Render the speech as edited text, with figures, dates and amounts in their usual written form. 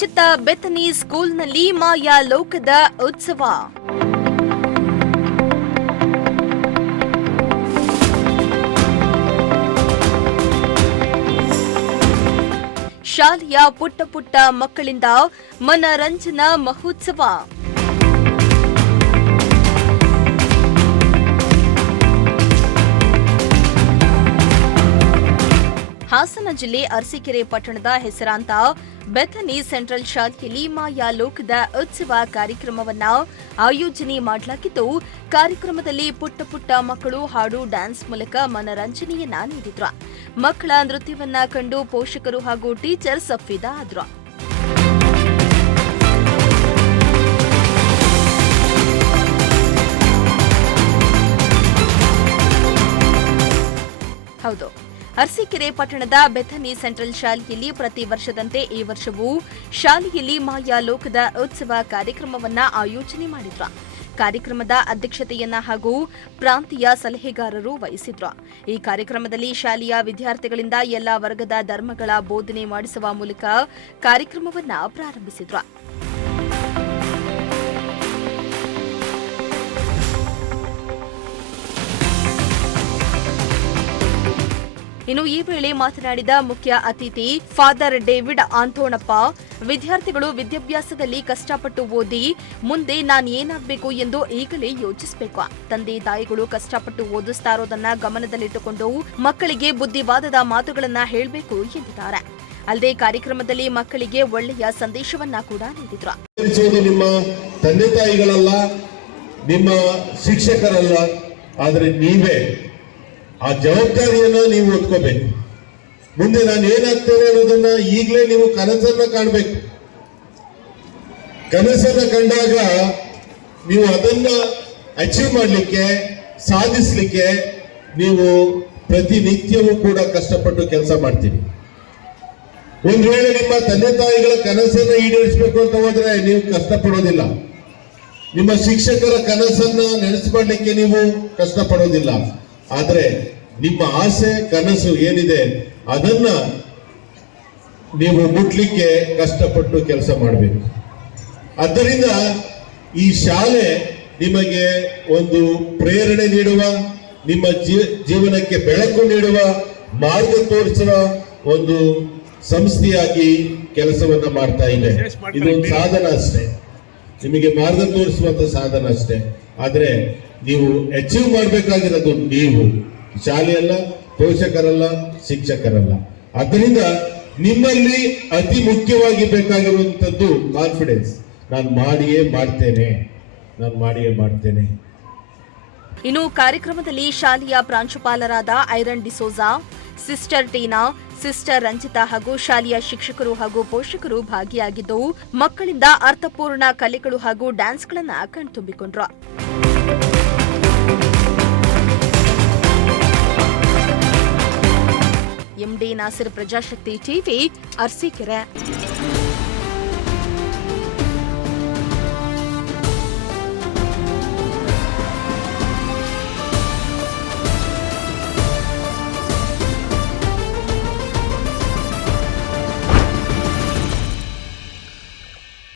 ಪ್ರತಿಷ್ಠಿತ ಬೆಥನಿ ಸ್ಕೂಲ್ನಲ್ಲಿ ಮಾಯಾ ಲೋಕದ ಉತ್ಸವ. ಶಾಲೆಯ ಪುಟ್ಟ ಪುಟ್ಟ ಮಕ್ಕಳಿಂದ ಮನರಂಜನಾ ಮಹೋತ್ಸವ. ಹಾಸನ ಜಿಲ್ಲೆ ಅರಸೀಕೆರೆ ಪಟ್ಟಣದ ಹೆಸರಾಂತ ಬೆಥನಿ ಸೆಂಟ್ರಲ್ ಶಾಲೆಯಲ್ಲಿ ಮಾಯಾ ಲೋಕದ ಉತ್ಸವ ಕಾರ್ಯಕ್ರಮವನ್ನ ಆಯೋಜನೆ ಮಾಡಲಾಗಿದ್ದು, ಕಾರ್ಯಕ್ರಮದಲ್ಲಿ ಪುಟ್ಟ ಪುಟ್ಟ ಮಕ್ಕಳು ಹಾಡು ಡ್ಯಾನ್ಸ್ ಮೂಲಕ ಮನರಂಜನೆಯನ್ನ ನೀಡಿದ್ರು. ಮಕ್ಕಳ ನೃತ್ಯವನ್ನ ಕಂಡು ಪೋಷಕರು ಹಾಗೂ ಟೀಚರ್ಸ್ ಫಿದಾ ಆದ್ರು. ಹೌದು, ಅರಸೀಕೆರೆ ಪಟ್ಟಣದ ಬೆಥನಿ ಸೆಂಟ್ರಲ್ ಶಾಲೆಯಲ್ಲಿ ಪ್ರತಿ ವರ್ಷದಂತೆ ಈ ವರ್ಷವೂ ಶಾಲೆಯಲ್ಲಿ ಮಾಯಾ ಲೋಕದ ಉತ್ಸವ ಕಾರ್ಯಕ್ರಮವನ್ನ ಆಯೋಜನೆ ಮಾಡಿದ್ರು. ಕಾರ್ಯಕ್ರಮದ ಅಧ್ಯಕ್ಷತೆಯನ್ನ ಹಾಗೂ ಪ್ರಾಂತೀಯ ಸಲಹೆಗಾರರು ವಹಿಸಿದ್ರು. ಈ ಕಾರ್ಯಕ್ರಮದಲ್ಲಿ ಶಾಲೆಯ ವಿದ್ಯಾರ್ಥಿಗಳಿಂದ ಎಲ್ಲಾ ವರ್ಗದ ಧರ್ಮಗಳ ಬೋಧನೆ ಮಾಡಿಸುವ ಮೂಲಕ ಕಾರ್ಯಕ್ರಮವನ್ನ ಪ್ರಾರಂಭಿಸಿದ್ರು. ಇನ್ನು ಈ ವೇಳೆ ಮಾತನಾಡಿದ ಮುಖ್ಯ ಅತಿಥಿ ಫಾದರ್ ಡೇವಿಡ್ ಆಂತೋಣಪ್ಪ, ವಿದ್ಯಾರ್ಥಿಗಳು ವಿದ್ಯಾಭ್ಯಾಸದಲ್ಲಿ ಕಷ್ಟಪಟ್ಟು ಓದಿ ಮುಂದೆ ನಾನು ಏನಾಗಬೇಕು ಎಂದು ಈಗಲೇ ಯೋಚಿಸಬೇಕು. ತಂದೆ ತಾಯಿಗಳು ಕಷ್ಟಪಟ್ಟು ಓದಿಸ್ತಾ ಇರೋದನ್ನ ಗಮನದಲ್ಲಿಟ್ಟುಕೊಂಡು ಮಕ್ಕಳಿಗೆ ಬುದ್ಧಿವಾದದ ಮಾತುಗಳನ್ನ ಹೇಳಬೇಕು ಎಂದಿದ್ದಾರೆ. ಅಲ್ಲದೆ ಕಾರ್ಯಕ್ರಮದಲ್ಲಿ ಮಕ್ಕಳಿಗೆ ಒಳ್ಳೆಯ ಸಂದೇಶವನ್ನ ಕೂಡ ನೀಡಿದ್ರು. ನಿಮ್ಮ ತಂದೆ ತಾಯಿಗಳಲ್ಲ, ನಿಮ್ಮ ಶಿಕ್ಷಕರಲ್ಲ, ಆದರೆ ನೀವೇ ಆ ಜವಾಬ್ದಾರಿಯನ್ನು ನೀವು ಹೊತ್ಕೋಬೇಕು. ಮುಂದೆ ನಾನು ಏನಾಗ್ತೇನೆ ಅನ್ನೋದನ್ನ ಈಗಲೇ ನೀವು ಕನಸನ್ನ ಕಾಣಬೇಕು. ಕನಸನ್ನ ಕಂಡಾಗ ನೀವು ಅದನ್ನ ಅಚೀವ್ ಮಾಡಲಿಕ್ಕೆ, ಸಾಧಿಸಲಿಕ್ಕೆ ನೀವು ಪ್ರತಿನಿತ್ಯವೂ ಕೂಡ ಕಷ್ಟಪಟ್ಟು ಕೆಲಸ ಮಾಡ್ತೀರಿ. ಒಂದ್ ವೇಳೆ ನಿಮ್ಮ ತಂದೆ ತಾಯಿಗಳ ಕನಸನ್ನ ಈಡೇರಿಸಬೇಕು ಅಂತ ಹೋದ್ರೆ ನೀವು ಕಷ್ಟಪಡೋದಿಲ್ಲ. ನಿಮ್ಮ ಶಿಕ್ಷಕರ ಕನಸನ್ನ ನೆನೆಸ್ಕೊಳ್ಳಲಿಕ್ಕೆ ನೀವು ಕಷ್ಟಪಡೋದಿಲ್ಲ. ಆದ್ರೆ ನಿಮ್ಮ ಆಸೆ ಕನಸು ಏನಿದೆ ಅದನ್ನ ನೀವು ಮುಟ್ಲಿಕ್ಕೆ ಕಷ್ಟಪಟ್ಟು ಕೆಲಸ ಮಾಡಬೇಕು. ಆದ್ದರಿಂದ ಈ ಶಾಲೆ ನಿಮಗೆ ಒಂದು ಪ್ರೇರಣೆ ನೀಡುವ, ನಿಮ್ಮ ಜೀವನಕ್ಕೆ ಬೆಳಕು ನೀಡುವ, ಮಾರ್ಗ ತೋರಿಸುವ ಒಂದು ಸಂಸ್ಥೆಯಾಗಿ ಕೆಲಸವನ್ನ ಮಾಡ್ತಾ ಇದೆ. ಇದೊಂದು ಸಾಧನ ಅಷ್ಟೇ, ನಿಮಗೆ ಮಾರ್ಗ ತೋರಿಸುವಂತ ಸಾಧನ ಅಷ್ಟೇ. ಆದ್ರೆ ನೀವು ಅಚೀವ್ ಮಾಡಬೇಕಾಗಿರೋದು ನೀವು, ಶಾಲೆಯಲ್ಲ, ಪೋಷಕರಲ್ಲ, ಶಿಕ್ಷಕರಲ್ಲ. ಆದ್ದರಿಂದ ನಿಮ್ಮಲ್ಲಿ ಅತಿ ಮುಖ್ಯವಾಗಿ ಬೇಕಾಗಿರುವಂತದ್ದು ಕಾನ್ಫಿಡೆನ್ಸ್. ನಾನು ಮಾಡಿಯೇ ಮಾಡ್ತೇನೆ. ಇನ್ನು ಕಾರ್ಯಕ್ರಮದಲ್ಲಿ ಶಾಲೆಯ ಪ್ರಾಂಶುಪಾಲರಾದ ಐರನ್ ಡಿಸೋಜಾ, ಸಿಸ್ಟರ್ ಟೀನಾ, ಸಿಸ್ಟರ್ ರಂಜಿತಾ ಹಾಗೂ ಶಾಲೆಯ ಶಿಕ್ಷಕರು ಹಾಗೂ ಪೋಷಕರು ಭಾಗಿಯಾಗಿದ್ದು, ಮಕ್ಕಳಿಂದ ಅರ್ಥಪೂರ್ಣ ಕಲೆಗಳು ಹಾಗೂ ಡ್ಯಾನ್ಸ್ಗಳನ್ನ ಕಣ್ತುಂಬಿಕೊಂಡ್ರು. MD Nasir, Prajashakti TV, Arsikere.